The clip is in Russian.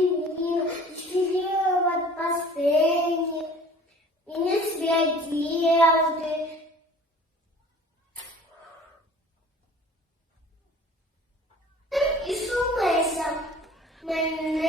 пеленил, Чпилил от постели, И несли одежды. И сумайся, мои